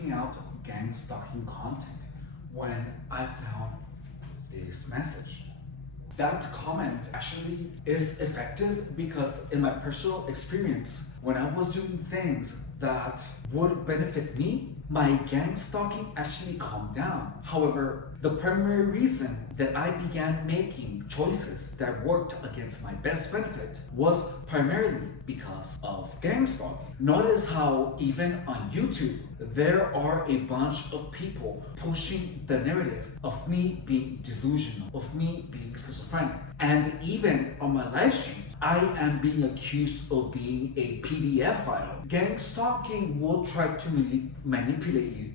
checking out gang stalking content when I found this message. That comment actually is effective because in my personal experience, when I was doing things that would benefit me, my gang stalking actually calmed down. However, the primary reason that I began making choices that worked against my best benefit was primarily because of gang stalking. Notice how even on YouTube, there are a bunch of people pushing the narrative of me being delusional, of me being schizophrenic. And even on my live streams, I am being accused of being a PDF file. Gang stalking will try to manipulate you.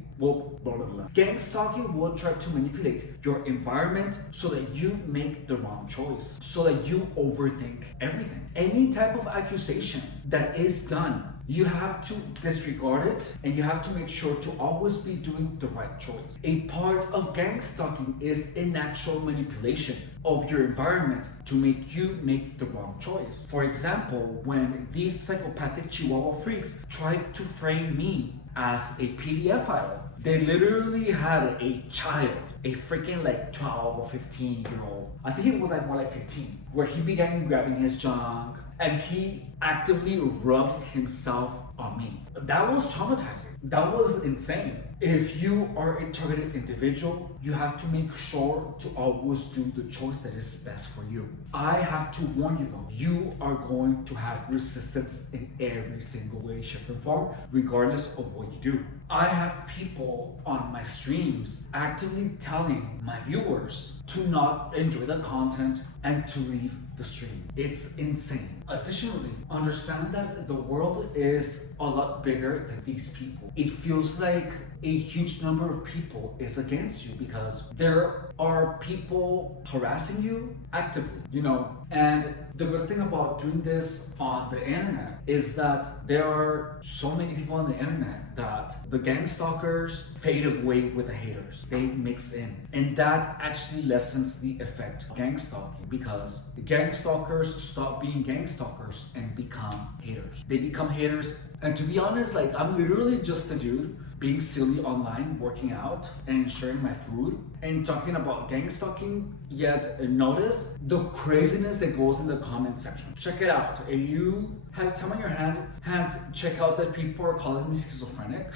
Gang stalking will try to manipulate your environment so that you make the wrong choice, so that you overthink everything. Any type of accusation that is done, you have to disregard it and you have to make sure to always be doing the right choice. A part of gang stalking is an actual manipulation of your environment to make you make the wrong choice. For example, when these psychopathic Chihuahua freaks tried to frame me as a PDF file, they literally had a child, a freaking like 12 or 15-year-old, I think it was like more like 15, where he began grabbing his junk and he actively rubbed himself on me. That was traumatizing. That was insane. If you are a targeted individual, you have to make sure to always do the choice that is best for you. I have to warn you though, you are going to have resistance in every single way, shape, and form, regardless of what you do. I have people on my streams actively telling my viewers to not enjoy the content and to leave the stream. It's insane. Additionally, understand that the world is a lot bigger than these people. It feels like a huge number of people is against you because there are people harassing you actively, and the good thing about doing this on the internet is that there are so many people on the internet that the gang stalkers fade away with the haters. They mix in, and that actually lessens the effect of gang stalking because gang stalkers stop being gang stalkers and become haters. They become haters, and to be honest, like I'm literally just a dude being silly online, working out and sharing my food and talking about gang stalking, yet notice the craziness that goes in the comment section. Check it out. If you have time on your hands, check out that people are calling me schizophrenic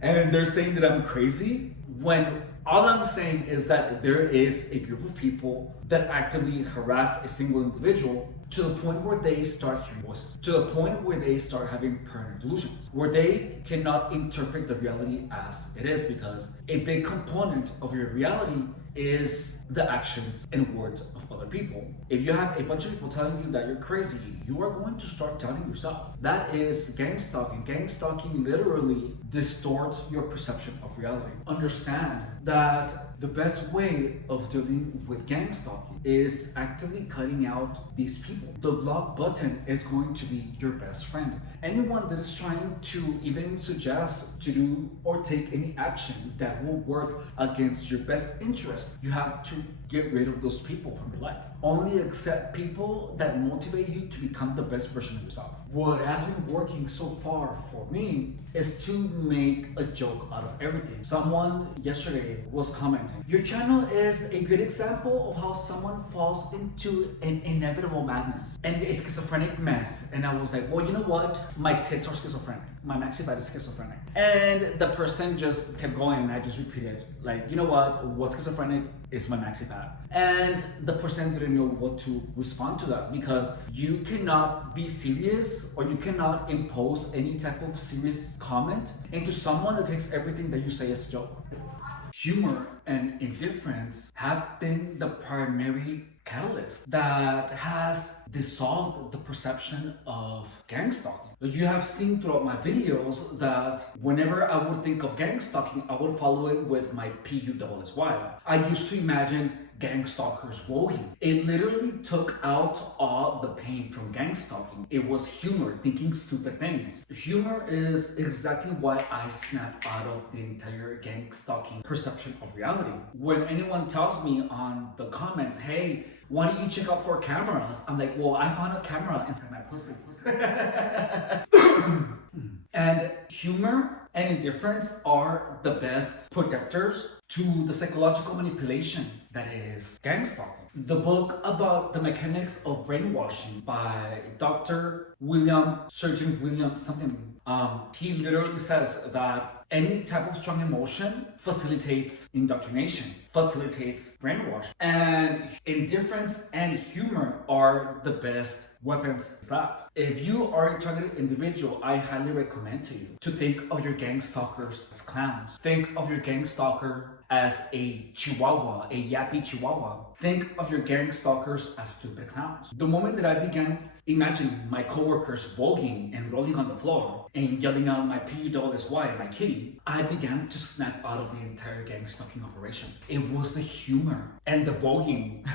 and they're saying that I'm crazy, when all I'm saying is that there is a group of people that actively harass a single individual to the point where they start hearing voices, to the point where they start having paranoid delusions, where they cannot interpret the reality as it is, because a big component of your reality is the actions and words of other people. If you have a bunch of people telling you that you're crazy, you are going to start doubting yourself. That is gang stalking. Gang stalking literally distorts your perception of reality. Understand that the best way of dealing with gang stalking is actively cutting out these people. The block button is going to be your best friend. Anyone that is trying to even suggest to do or take any action that will work against your best interest, you have to get rid of those people from your life. Only accept people that motivate you to become the best version of yourself. What has been working so far for me is to make a joke out of everything. Someone yesterday was commenting, "Your channel is a good example of how someone falls into an inevitable madness and a schizophrenic mess." And I was like, well, you know what? My tits are schizophrenic. My maxi fat is schizophrenic. And the person just kept going and I just repeated, like, you know what? What's schizophrenic is my maxi fat. And the person didn't know what to respond to that, because you cannot be serious or you cannot impose any type of serious comment into someone that takes everything that you say as a joke. Humor and indifference have been the primary catalyst that has dissolved the perception of gang stalking. You have seen throughout my videos that whenever I would think of gang stalking, I would follow it with my PUSSY. I used to imagine gang stalkers voguing. It literally took out all the pain from gang stalking. It was humor, thinking stupid things. Humor is exactly why I snap out of the entire gang stalking perception of reality. When anyone tells me on the comments, hey, why don't you check out for cameras? I'm like, well, I found a camera inside my pussy. And humor and Indifference are the best protectors to the psychological manipulation that is Gangstalking. The book about the mechanics of brainwashing by Surgeon William something. He literally says that any type of strong emotion facilitates indoctrination, facilitates brainwash, and indifference and humor are the best weapons for that. If you are a targeted individual, I highly recommend to you to think of your gang stalkers as clowns. Think of your gang stalker as a chihuahua, a yappy chihuahua. Think of your gang stalkers as stupid clowns. The moment that I began imagining my coworkers voguing and rolling on the floor and yelling out my PUSY, my kitty, I began to snap out of the entire gang stalking operation. It was the humor and the voguing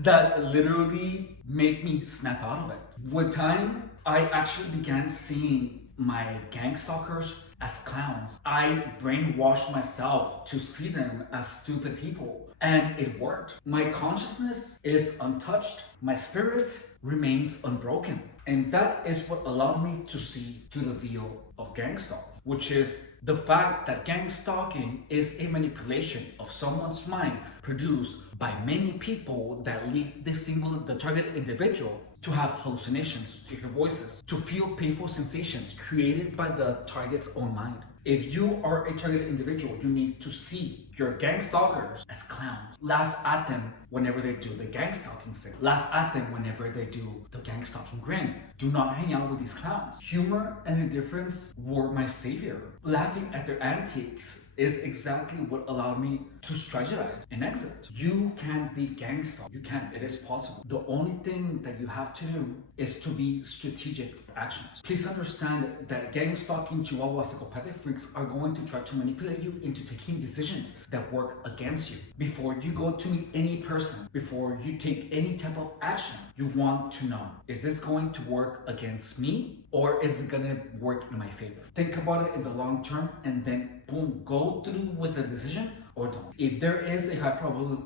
that literally made me snap out of it. With time, I actually began seeing my gang stalkers as clowns. I brainwashed myself to see them as stupid people, and it worked. My consciousness is untouched. My spirit remains unbroken. And that is what allowed me to see through the veil of gang stalking, which is the fact that gang stalking is a manipulation of someone's mind produced by many people that lead the target individual to have hallucinations, to hear voices, to feel painful sensations created by the target's own mind. If you are a targeted individual, you need to see your gang stalkers as clowns. Laugh at them whenever they do the gang stalking thing. Laugh at them whenever they do the gang stalking grin. Do not hang out with these clowns. Humor and indifference were my savior. Laughing at their antics is exactly what allowed me to strategize and exit. You can be gang stalked. You can. It is possible. The only thing that you have to do is to be strategic actions. Please understand that gang stalking chihuahua psychopathic freaks are going to try to manipulate you into taking decisions that work against you. Before you go to meet any person, before you take any type of action, you want to know, is this going to work against me or is it going to work in my favor? Think about it in the long term and then boom, go through with the decision or don't. If there is a high probability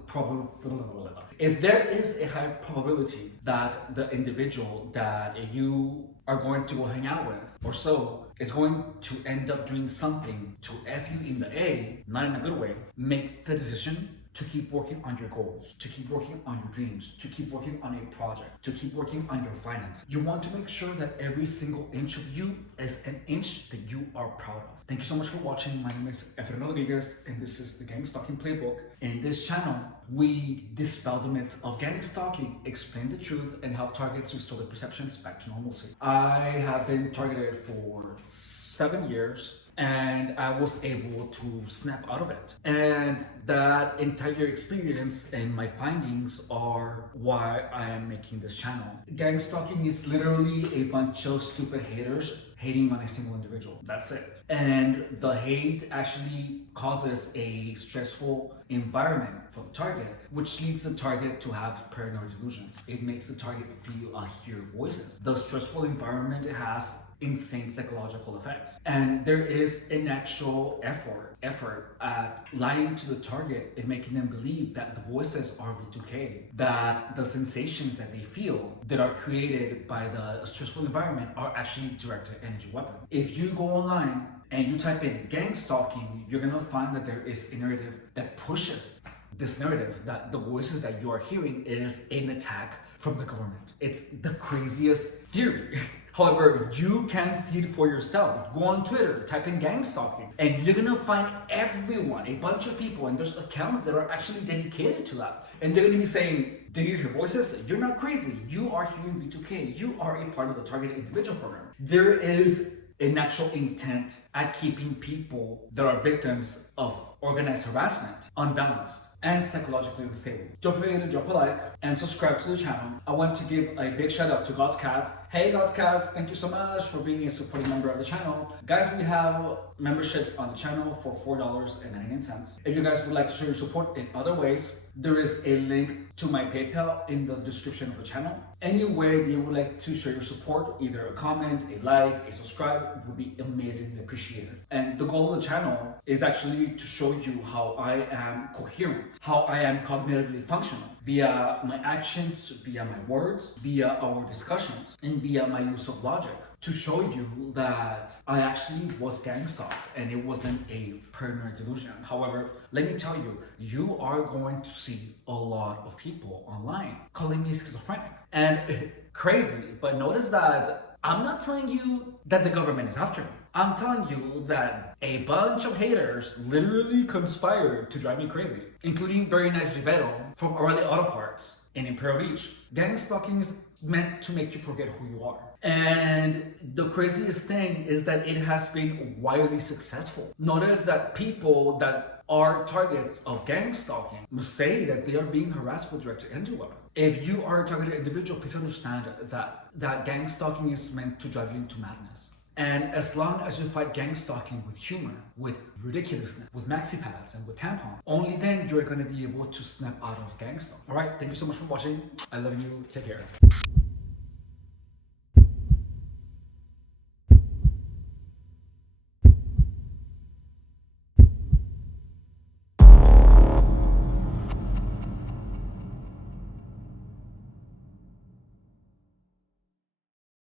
that the individual that you are going to go hang out with or so is going to end up doing something to F you in the A, not in a good way, make the decision to keep working on your goals, to keep working on your dreams, to keep working on a project, to keep working on your finance. You want to make sure that every single inch of you is an inch that you are proud of. Thank you so much for watching. My name is Efrain Rodriguez, and this is the Gang Stalking Playbook. In this channel, we dispel the myths of gang stalking, explain the truth, and help targets restore their perceptions back to normalcy. I have been targeted for 7 years, and I was able to snap out of it. And that entire experience and my findings are why I am making this channel. Gang stalking is literally a bunch of stupid haters hating on a single individual. That's it. And the hate actually causes a stressful environment for the target, which leads the target to have paranoid delusions. It makes the target feel or hear voices. The stressful environment has insane psychological effects, and there is an actual effort at lying to the target and making them believe that the voices are V2K, that the sensations that they feel that are created by the stressful environment are actually directed energy weapon. If you go online and you type in gang stalking, you're gonna find that there is a narrative that pushes this narrative that the voices that you are hearing is an attack from the government. It's the craziest theory. However, you can see it for yourself. Go on Twitter, type in gang stalking, and you're gonna find everyone, a bunch of people, and there's accounts that are actually dedicated to that. And they're gonna be saying, do you hear voices? You're not crazy. You are hearing V2K. You are a part of the targeted individual program. There is a natural intent at keeping people that are victims of organized harassment unbalanced and psychologically unstable. Don't forget to drop a like and subscribe to the channel. I want to give a big shout out to God's Cats. Hey God's Cats, thank you so much for being a supporting member of the channel. Guys, we have memberships on the channel for $4.99. If you guys would like to show your support in other ways, there is a link to my PayPal in the description of the channel. Any way you would like to show your support, either a comment, a like, a subscribe, would be amazingly appreciated. And the goal of the channel is actually to show you how I am coherent, how I am cognitively functional via my actions, via my words, via our discussions, and via my use of logic to show you that I actually was gang stalked and it wasn't a paranoid delusion. However, let me tell you, you are going to see a lot of people online calling me schizophrenic. And crazy, but notice that I'm not telling you that the government is after me. I'm telling you that a bunch of haters literally conspired to drive me crazy, including Very Nice Rivero from O'Reilly Auto Parts in Imperial Beach. Gang stalking is meant to make you forget who you are. And the craziest thing is that it has been wildly successful. Notice that people that are targets of gang stalking say that they are being harassed with direct entry weapon. If you are a targeted individual, please understand that gang stalking is meant to drive you into madness. And as long as you fight gang stalking with humor, with ridiculousness, with maxi pads, and with tampon, only then you're going to be able to snap out of gang stalking. All right, thank you so much for watching. I love you. Take care.